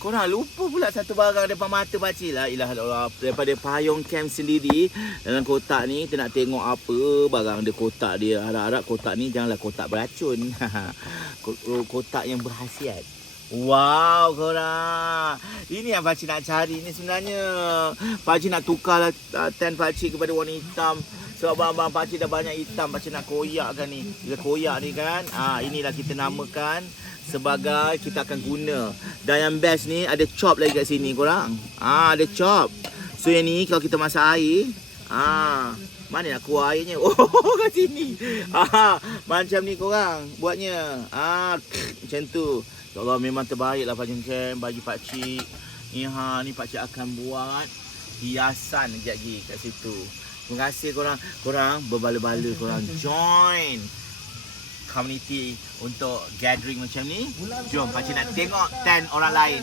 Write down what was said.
Korang lupa pula satu barang depan mata pakcik. La ilaha illallah. Daripada payung camp sendiri, dalam kotak ni kita nak tengok apa barang dia kotak dia. Harap-harap kotak ni janganlah kotak beracun. Kotak yang berkhasiat. Wow korang. Ini yang pakcik nak cari ni sebenarnya. Pakcik nak tukarlah tent pakcik kepada warna hitam. Sebab abang-abang pakcik dah banyak hitam. Pakcik nak koyakkan ni. Bila koyak ni kan, inilah kita namakan sebagai kita akan guna. Dan yang best ni ada chop lagi kat sini korang. Ada chop. So yang ni kalau kita masak air, mana nak keluar airnya? Oh kat sini. Macam ni korang buatnya. Macam tu. Ya Allah memang terbaiklah Payung Camp bagi pakcik. Ni pakcik akan buat hiasan sekejap lagi kat situ. Terima kasih korang. Korang berbala-bala korang join community untuk gathering macam ni. Jom pakcik nak tengok tent orang lain.